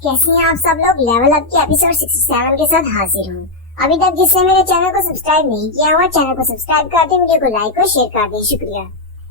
कैसे हैं आप सब लोग। लेवल अप के एपिसोड 67 के साथ हाजिर हूँ। अभी तक जिसने मेरे चैनल को सब्सक्राइब नहीं किया हुआ, चैनल को सब्सक्राइब कर दे, वीडियो को लाइक और शेयर कर दे, शुक्रिया।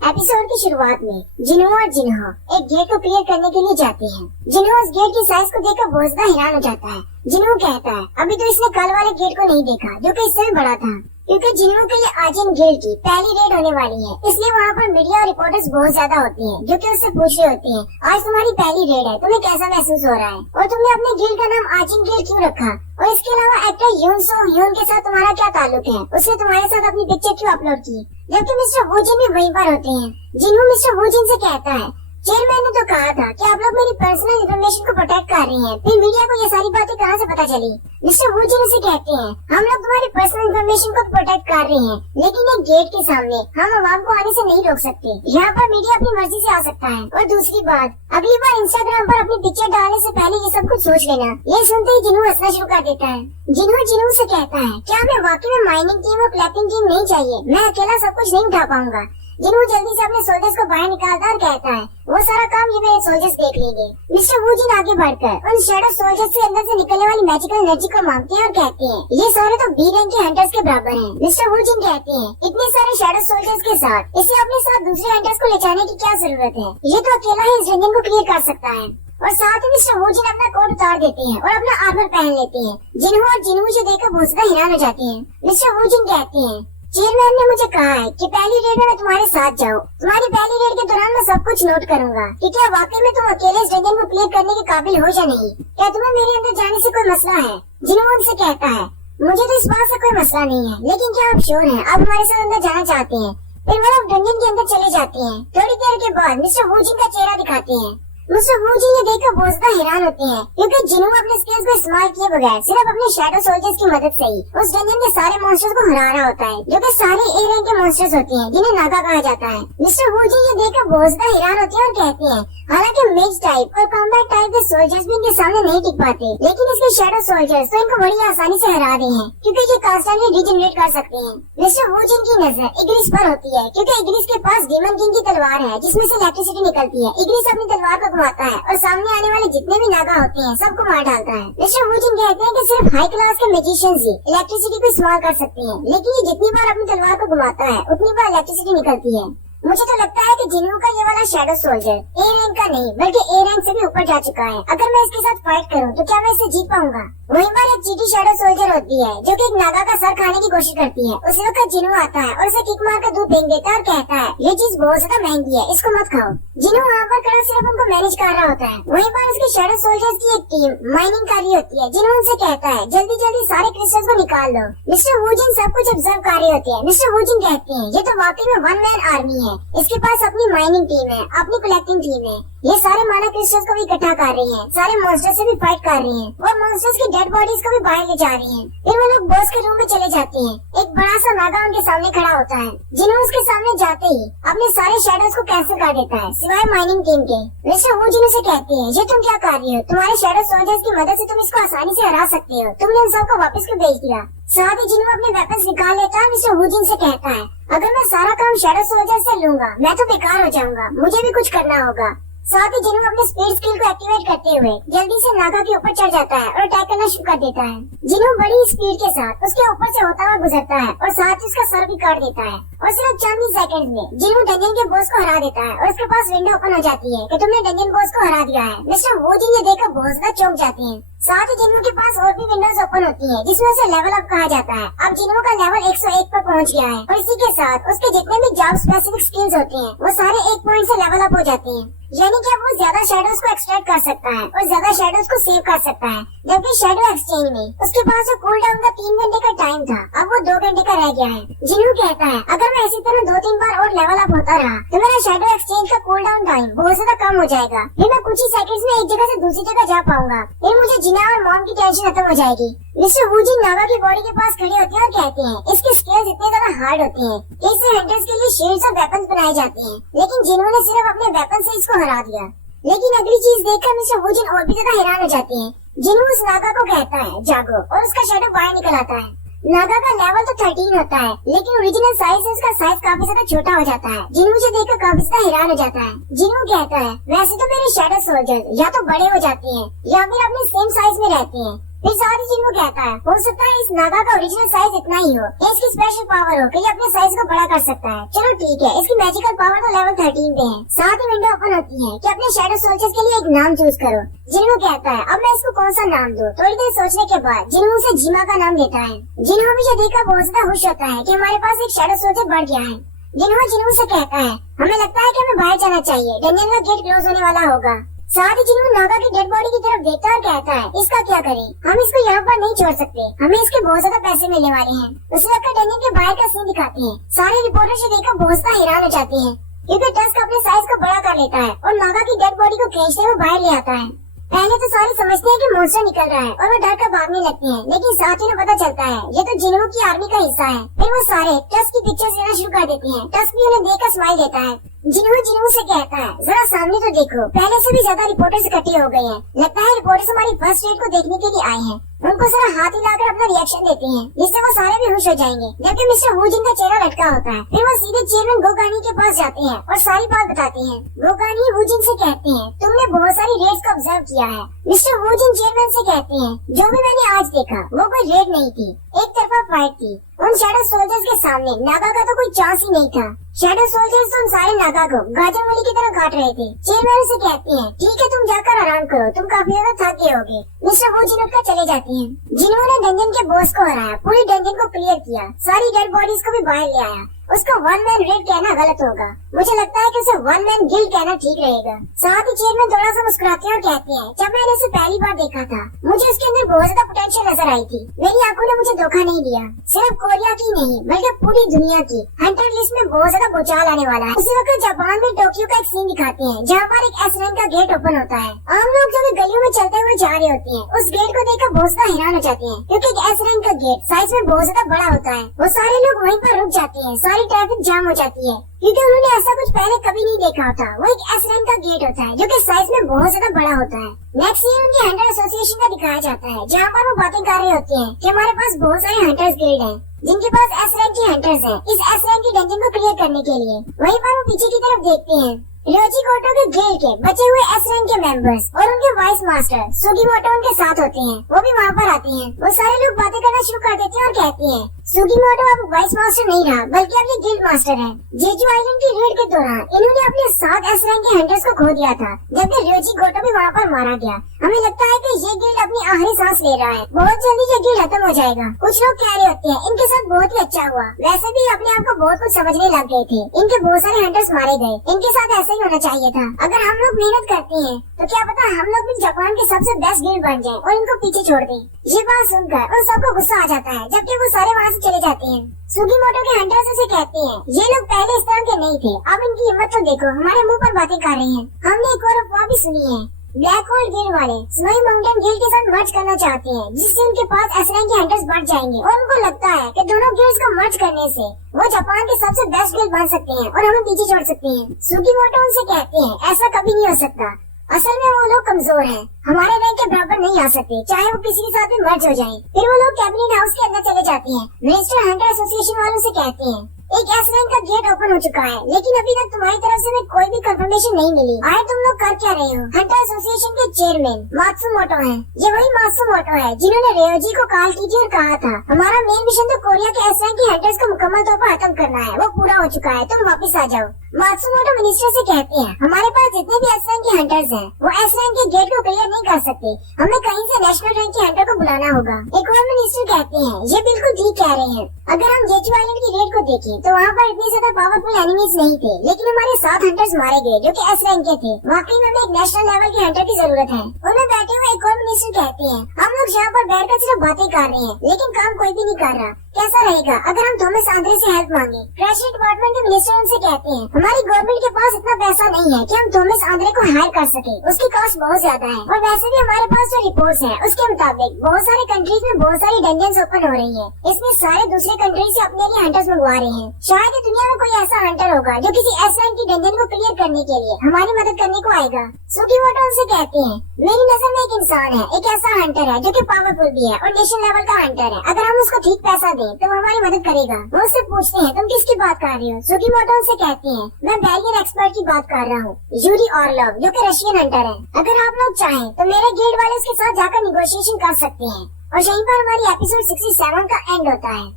एपिसोड की शुरुआत में जिन्हो और जिन्हो एक गेट को क्लियर करने के लिए जाते हैं। जिन्हो उस गेट की साइज को देखकर बहुत ज्यादा हैरान हो जाता है। जिन्हो कहता है अभी तो इसने कल वाले गेट को नहीं देखा जो कि इससे बड़ा था, क्योंकि जिन्हो के लिए आज इन गेट की पहली रेड होने वाली है, इसलिए वहाँ पर मीडिया और रिपोर्टर्स बहुत ज्यादा होते हैं जो कि उससे पूछ रहे होते हैं आज तुम्हारी पहली रेड है, तुम्हें कैसा महसूस हो रहा है और तुमने अपने गिल्ड का नाम आजिन गिल्ड क्यों रखा, और इसके अलावा एक्टर यून के साथ तुम्हारा क्या ताल्लुक है, उसने तुम्हारे साथ अपनी पिक्चर क्यों अपलोड की। जबकि मिस्टर वूजिन भी वहीं पर होते हैं। जिन्हो मिस्टर वूजिन से कहता है चेयरमैन ने तो कहा था कि आप लोग मेरी पर्सनल इन्फॉर्मेशन को प्रोटेक्ट कर रहे हैं, फिर मीडिया को ये सारी बातें कहाँ से पता चली। मिस्टर वूजिन उसे कहते हैं हम लोग तुम्हारी पर्सनल इन्फॉर्मेशन को प्रोटेक्ट कर रहे हैं, लेकिन एक गेट के सामने हम आवाम को आने से नहीं रोक सकते। यहाँ पर मीडिया अपनी मर्जी से आ सकता है। और दूसरी बात, अगली बार इंस्टाग्राम पर अपनी पिक्चर डालने से पहले ये सब कुछ सोच लेना। ये सुनते ही जिन्हो हंसना शुरू कर देता है। जिन्हो से कहता है क्या हमें वाकई में माइनिंग टीम और कलेक्टिंग टीम नहीं चाहिए, मैं अकेला सब कुछ नहीं उठा पाऊंगा। जिन्हो जल्दी से अपने सोल्जर्स को बाहर निकालता और कहता है वो सारा काम ये मेरे सोल्जर्स देख लेंगे। मिस्टर वूजिन आगे बढ़कर उन शैडो सोल्जर्स से अंदर से निकलने वाली मैजिकल एनर्जी को मांगते हैं और कहते हैं ये सारे तो बी रैंक के हंटर्स के बराबर हैं। मिस्टर वूजिन कहते हैं इतने सारे शैडो सोल्जर्स के साथ इसे अपने साथ दूसरे हंटर्स को ले जाने की क्या जरूरत है, ये तो अकेला ही इस डंजन को क्लियर कर सकता है। और साथ ही मिस्टर वूजिन अपना कोट उतार देते हैं और अपना आर्मर पहन लेते हैं। जिन्हो और जिन्हो से देखकर बहुत ज्यादा हैरान हो जाते हैं। मिस्टर वूजिन कहते हैं चेयरमैन ने मुझे कहा है कि पहली रेड में मैं तुम्हारे साथ जाऊँ। तुम्हारी पहली रेड के दौरान मैं सब कुछ नोट करूंगा कि क्या वाकई में तुम अकेले इस डंजन को क्लियर करने के काबिल हो या नहीं, क्या तुम्हें मेरे अंदर जाने से कोई मसला है। जिन्हो उनसे कहता है मुझे तो इस बात से कोई मसला नहीं है, लेकिन क्या आप श्योर हैं आप हमारे साथ अंदर जाना चाहते हैं। फिर वो लोग डंजन के अंदर चले जाते हैं। थोड़ी देर के बाद मिस्टर वूजिन का चेहरा दिखाते हैं। मिस्टर वूजिन ये देखकर बहुत ज्यादा हैरान होते हैं, क्योंकि जिन्हो अपने स्किल्स को इस्तेमाल किए बगैर सिर्फ अपने शैडो सोल्जर्स की मदद से ही उस डंजन के सारे मॉन्स्टर्स को हरा रहा होता है, जो कि सारे ए रैंक के मॉन्स्टर्स होते हैं जिन्हें नागा कहा जाता है। मिस्टर वूजिन ये देखकर बहुत ज्यादा हैरान होते हैं और कहते हैं हालांकि मेज टाइप और कॉम्बैट टाइप के सोल्जर्स भी इनके सामने नहीं टिक पाते, लेकिन इसके शैडो सोल्जर्स तो इनको बड़ी आसानी से हरा रहे हैं, क्योंकि ये कांस्टेंटली रीजनरेट कर सकते हैं। मिस्टर वूजिन की नजर इग्रिस पर होती है, क्योंकि इग्रिस के पास डीमन किंग की तलवार है जिसमें से इलेक्ट्रिसिटी निकलती है। इग्रिस अपनी तलवार को घुमाता है और सामने आने वाले जितने भी नागा होते हैं सबको मार डालता है। मिस्टर वूजिन कहते हैं कि सिर्फ हाई क्लास के मैजिशियंस ही इलेक्ट्रिसिटी को इस्तेमाल कर सकते हैं, लेकिन ये जितनी बार अपनी तलवार को घुमाता है उतनी बार इलेक्ट्रिसिटी निकलती है। मुझे तो लगता है कि जिन्हो का ये वाला शैडो सोल्जर ए रैंक का नहीं बल्कि ए रैंक से भी ऊपर जा चुका है। अगर मैं इसके साथ फाइट करूं तो क्या मैं इसे जीत पाऊंगा। वहीं पर एक चीटी शैडो सोल्जर होती है जो कि एक नागा का सर खाने की कोशिश करती है। उसी वक्त जिन्हो आता है और उसे किक मार कर दूध फेंक देता है और कहता है ये चीज बहुत ज्यादा महंगी है, इसको मत खाओ। जिन्हो वहाँ पर खड़ा सिर्फ उनको मैनेज कर रहा होता है। वहीं पर उसके शैडो सोल्जर्स की एक टीम माइनिंग कर रही होती है। जिन्हो उनसे कहता है जल्दी जल्दी सारे क्रिस्टल्स को निकाल लो। मिस्टर वूजिन सब कुछ ऑब्जर्व कर रहे होते हैं। मिस्टर वूजिन कहते हैं ये तो वाकई में वन मैन आर्मी है, इसके पास अपनी माइनिंग टीम है, अपनी कलेक्टिंग टीम है, ये सारे माना क्रिस्टल्स को भी इकट्ठा कर रही हैं, सारे मॉन्स्टर्स से भी फाइट कर रही हैं, और मॉन्स्टर्स की डेड बॉडीज को भी बाहर ले जा रही हैं। फिर वो लोग बॉस के रूम में चले जाते हैं। एक बड़ा सा नागा उनके सामने खड़ा होता है। जिन्होंने उसके सामने जाते ही अपने सारे शैडोज को कैंसिल कर देता है सिवाय माइनिंग टीम के। मिस्टर वूजिन उसे कहते हैं ये तुम क्या कर रही हो, तुम्हारे शैडो सोल्जर्स की मदद से तुम इसको आसानी से हरा सकते हो, तुमने उन सबको वापस क्यों भेज दिया। साथ ही जिन्होंने अपने वेपन्स निकाल लेता है। मिस्टर वूजिन से कहता है अगर मैं सारा काम शैडो सोल्जर से लूंगा मैं तो बेकार हो जाऊंगा, मुझे भी कुछ करना होगा। साथ ही जिन्होंने अपने स्पीड स्किल को एक्टिवेट करते हुए जल्दी से नागा के ऊपर चढ़ जाता है और अटैक करना शुरू कर देता है। जिन्हों बड़ी स्पीड के साथ उसके ऊपर से होता हुआ गुजरता है और साथ ही उसका सर भी काट देता है, और सिर्फ चंद ही सेकंड में जिन्हों डंजन के बॉस को हरा देता है और उसके पास विंडो ओपन हो जाती है कि तुमने डंजन बॉस को हरा दिया है। मिस्टर वूजिन ये देखकर बहुत ज्यादा चौंक जाते हैं। साथ ही जिन्हों के पास और भी विंडोज ओपन होती हैं जिसमें उसे लेवल अप कहा जाता है। अब जिन्हों का लेवल 101 पर पहुंच गया है और इसी के साथ उसके जितने भी जॉब स्पेसिफिक स्किल्स होते हैं वो सारे 1 पॉइंट से लेवल अप हो जाते हैं, यानी कि अब वो ज्यादा शैडोज को एक्सट्रैक्ट कर सकता है और ज्यादा शैडोज को सेव कर सकता है। जबकि शैडो एक्सचेंज में उसके पास जो कूल डाउन का 3 घंटे का टाइम था अब वो 2 घंटे का रह गया है। जिन्हों कहता है अगर मैं इसी तरह 2-3 बार और लेवल अप होता रहा तो मेरा शैडो एक्सचेंज का कूल डाउन टाइम बहुत ज्यादा कम हो जाएगा, फिर मैं कुछ ही सेकंड्स में एक जगह से दूसरी जगह जा पाऊंगा, फिर मुझे जिना और मॉम की टेंशन खत्म हो जाएगी। मिस्टर वूजिन नागा की बॉडी के पास खड़े होते हैं और कहते हैं इसके स्किल्स इतने ज्यादा हार्ड होते हैं कि इससे हंटर्स के लिए शील्ड्स और वेपन्स बनाए जाते हैं, लेकिन जिन्होंने सिर्फ अपने वेपन से इसको हरा दिया। लेकिन अगली चीज देखकर मिस्टर वूजिन और भी ज्यादा हैरान हो जाते हैं। जिन्हों उस नागा को कहता है जागो और उसका शैडो बाहर निकल आता है। नागा का लेवल तो 13 होता है, लेकिन ओरिजिनल साइज से उसका साइज काफी ज्यादा छोटा हो जाता है। जिन्हों मुझे देखकर काफी ज्यादा हैरान हो जाता है। जिन्हों कहता है वैसे तो मेरे शैडो सोल्जर्स या तो बड़े हो जाते हैं या फिर अपने सेम साइज में रहते हैं। फिर साथ ही जिन्हों कहता है हो सकता है इस नागा का ओरिजिनल साइज इतना ही हो, इसकी स्पेशल पावर हो कि ये अपने साइज को बड़ा कर सकता है। चलो ठीक है, इसकी मैजिकल पावर तो लेवल 13 पे है। साथ ही विंडो ओपन होती है कि अपने शैडो सोल्जर्स के लिए एक नाम चूज करो। जिन्हों कहता है अब मैं इसको कौन सा नाम दूं? थोड़ी देर सोचने के बाद जिन्हों उसे जीमा का नाम देता है। जिन्हों भी ये देखकर बहुत ज्यादा खुश होता है कि हमारे पास एक शैडो सोल्जर बढ़ गया है। जिन्हों से कहता है हमें लगता है कि हमें बाहर जाना चाहिए, डंजन का गेट क्लोज होने वाला होगा। साथ ही जिन्हों नागा की डेड बॉडी की तरफ देखता है और कहता है इसका क्या करें, हम इसको यहाँ पर नहीं छोड़ सकते, हमें इसके बहुत ज्यादा पैसे मिलने वाले हैं। उसी वक्त डंजन के बाहर का सीन दिखाते हैं। सारे रिपोर्टर से देखकर बहुत ज्यादा हैरान हो जाते हैं क्योंकि टस्क अपने साइज को बड़ा कर लेता है और नागा की डेड बॉडी को खींचते हुए बाहर ले आता है। पहले तो सारे समझते हैं कि मॉन्स्टर निकल रहा है और वो डर कर भागने लगते हैं, लेकिन साथ ही में पता चलता है ये तो जिन्हों की आर्मी का हिस्सा है। फिर वो सारे टस्क की पिक्चर्स लेना शुरू कर देते हैं। टस्क भी उन्हें देखकर स्माइल देता है। जिन्हों से कहता है जरा सामने तो देखो, पहले से भी ज्यादा रिपोर्टर्स इकट्ठे हो गए हैं। लगता है रिपोर्टर्स हमारी फर्स्ट रेड को देखने के लिए आए हैं। उनको जरा हाथ हिलाकर अपना रिएक्शन देते हैं जिससे वो सारे भी खुश हो जाएंगे। जबकि मिस्टर वू जिनका चेहरा लटका होता है। फिर वो सीधे चेयरमैन गोगानी के पास जाते हैं और सारी बात बताते हैं। गोगानी वू जिन से कहते हैं तुमने बहुत सारी रेड्स को ऑब्जर्व किया है। मिस्टर वू जिन चेयरमैन से कहते हैं जो भी मैंने आज देखा वो कोई रेड नहीं थी, एक तरफा फाइट थी। उन शैडो सोल्जर्स के सामने नागा का तो कोई चांस ही नहीं था। शैडो सोल्जर्स तो उन सारे नागा को गाजर मूली की तरह काट रहे थे। चेयरमैन से कहते हैं ठीक है तुम जाकर आराम करो, तुम काफी ज्यादा थक गए होगे। मिस्टर वो जिन उठकर चले जाते हैं। जिन्होंने डंजन के बॉस को हराया, पूरी डंजन को क्लियर किया, सारी डेड बॉडीज को भी बाहर ले आया। उसको वन मैन रेड कहना गलत होगा, मुझे लगता है कि उसे वन मैन गिल्ड कहना ठीक रहेगा। साथ ही चेयरमैन थोड़ा सा मुस्कुराते हैं और कहते हैं जब मैंने उसे पहली बार देखा था मुझे उसके अंदर बहुत ज्यादा पोटेंशियल नजर आई थी। मेरी आंखों ने मुझे धोखा नहीं दिया। सिर्फ कोरिया की नहीं बल्कि पूरी दुनिया की हंटर लिस्ट में बहुत ज्यादा भूचाल आने वाला है। उसी वक्त जापान में टोक्यो का एक सीन दिखाते हैं जहाँ पर एक एस रैंक का गेट ओपन होता है। आम लोग जब गलियों में चलते हुए जा रहे होते हैं उस गेट को देखकर बहुत ज्यादा हैरान हो जाते हैं क्योंकि एक एस रैंक का गेट साइज में बहुत ज्यादा बड़ा होता है। वो सारे लोग वहीं पर रुक जाते हैं, सारी ट्रैफिक जाम हो जाती है क्योंकि उन्होंने ऐसा कुछ पहले कभी नहीं देखा होता। वो एक एस रैंक का गेट होता है जो कि साइज में बहुत ज्यादा बड़ा होता है। नेक्स्ट सीन उनके हंटर एसोसिएशन का दिखाया जाता है जहाँ पर वो बातें कर रहे होते हैं कि हमारे पास बहुत सारे हंटर्स गिल्ड हैं जिनके पास एस रैंक के हंटर्स हैं इस एस रैंक की डंजन को क्लियर करने के लिए। वहीं पर वो पीछे की तरफ देखते हैं रियोची गोटो के गिल्ड के बचे हुए एस रैंक के मेंबर्स और उनके वाइस मास्टर सुगीमोटो उनके साथ होते हैं। वो भी वहाँ पर आते हैं। वो सारे लोग बातें करना शुरू कर देते हैं और कहते हैं सुगीमोटो अब वाइस मास्टर नहीं रहा बल्कि अब ये गिल्ड मास्टर है। जेजू आइलैंड की रेड के दौरान इन्होंने अपने 7 एस रैंक के हंटर्स को खो दिया था जबकि रियोची गोटो भी वहाँ पर मारा गया। हमें लगता है कि ये गिल्ड अपनी आखिरी सांस ले रहा है, बहुत जल्दी ये गिल्ड खत्म हो जाएगा। कुछ लोग कह रहे होते हैं इनके साथ बहुत ही अच्छा हुआ, वैसे भी अपने आप को बहुत कुछ समझने लग गए थे, इनके बहुत सारे हंटर्स मारे गए, इनके साथ ऐसा ही होना चाहिए था। अगर हम लोग मेहनत करते हैं तो क्या पता हम लोग भी जापान के सबसे बेस्ट गिल्ड बन जाएं और इनको पीछे छोड़ दें। ये बात सुनकर उन सबको गुस्सा आ जाता है जबकि वो सारे वहाँ से चले जाते हैं। सुगीमोटो के हंटर्स उसे कहते हैं ये लोग पहले इस तरह के नहीं थे, अब इनकी हिम्मत तो देखो, हमारे मुंह पर बातें कर रहे हैं। हमने एक और अफवाह भी सुनी है, ब्लैक होल गिल्ड वाले स्नोई माउंटेन गिल्ड के साथ मर्ज करना चाहते हैं जिससे उनके पास एस रैंक के हंटर्स बढ़ जाएंगे और उनको लगता है कि दोनों गिल्ड्स को मर्ज करने से वो जापान के सबसे बेस्ट गिल्ड बन सकते हैं और हमें पीछे छोड़ सकते हैं। सुगीमोटो उनसे कहते हैं ऐसा कभी नहीं हो सकता, असल में वो लोग कमजोर हैं, हमारे रैंक के बराबर नहीं आ सकते चाहे वो किसी के साथ भी मर्ज हो जाएं। फिर वो लोग कैबिनेट हाउस के अंदर चले जाते हैं। मिनिस्टर हंटर एसोसिएशन वालों से कहते हैं एक एस रैंक का गेट ओपन हो चुका है लेकिन अभी तक तुम्हारी तरफ से कोई भी कंफर्मेशन नहीं मिली। आए तुम लोग कर क्या रहे हो? हंटर एसोसिएशन के चेयरमैन मात्सुमोटो हैं। ये वही मात्सुमोटो है जिन्होंने रियोजी को कॉल की थी और कहा था हमारा मेन मिशन तो कोरिया के एस रैंक के हंटर्स को मुकम्मल तौर पर खत्म करना है, वो पूरा हो चुका है, तुम वापस आ जाओ। मात्सुमोटो मिनिस्टर से कहते हैं हमारे पास जितने भी एस रैंक के हंटर्स हैं वो एस रैंक के गेट को क्लियर नहीं कर सकते, हमें कहीं से नेशनल रैंक के हंटर को बुलाना होगा। एक और मिनिस्टर कहते हैं ये बिल्कुल ठीक कह रहे हैं, अगर हम जेजू आइलैंड की रेड को देखें तो वहाँ पर इतने ज्यादा पावरफुल एनिमीज नहीं थे लेकिन हमारे 7 हंटर्स मारे गए जो कि एस रैंक के थे। वाकई में हमें एक नेशनल लेवल के हंटर की जरूरत है। उनमें बैठे हुए एक और मिनिस्टर कहते हैं हम लोग यहाँ पर बैठकर सिर्फ बातें कर रहे हैं लेकिन काम कोई भी नहीं कर रहा, कैसा रहेगा अगर हम थॉमस आंद्रे से हेल्प मांगे? ट्रेजरी डिपार्टमेंट के मिनिस्टर उनसे कहते हैं हमारी गवर्नमेंट के पास इतना पैसा नहीं है कि हम थॉमस आंद्रे को हायर कर सके, उसकी कॉस्ट बहुत ज्यादा है। और वैसे भी हमारे पास जो रिपोर्ट्स हैं उसके मुताबिक बहुत सारे कंट्रीज में बहुत सारी डंजन्स ओपन हो रही है, इसमें सारे दूसरे कंट्रीज से अपने लिए हंटर्स मंगवा रहे हैं। शायद ही दुनिया में कोई ऐसा हंटर होगा जो किसी एस रैंक की डंजन को क्लियर करने के लिए हमारी मदद करने को आएगा। सुकीमोटो उनसे कहते हैं मेरी नजर में एक इंसान है, एक ऐसा हंटर है जो कि पावरफुल भी है और नेशन लेवल का हंटर है। अगर हम उसको ठीक पैसा दें तो वो हमारी मदद करेगा। वो उससे पूछते हैं तुम किसकी बात कर रहे हो? सुकीमोटो उनसे कहते हैं मैं बैरियर एक्सपर्ट की बात कर रहा हूँ, यूरी ऑर्लोव, जो कि रशियन हंटर है। अगर आप लोग चाहें तो मेरे गिल्ड वाले उसके साथ जाकर निगोशिएशन कर सकते हैं। और यहीं पर हमारी एपिसोड 67 का एंड होता है।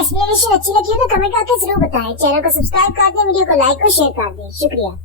एक्सप्लेनेशन अच्छी लगी हो तो कमेंट करके जरूर बताएं। चैनल को सब्सक्राइब कर दें, वीडियो को लाइक और शेयर कर दें। शुक्रिया।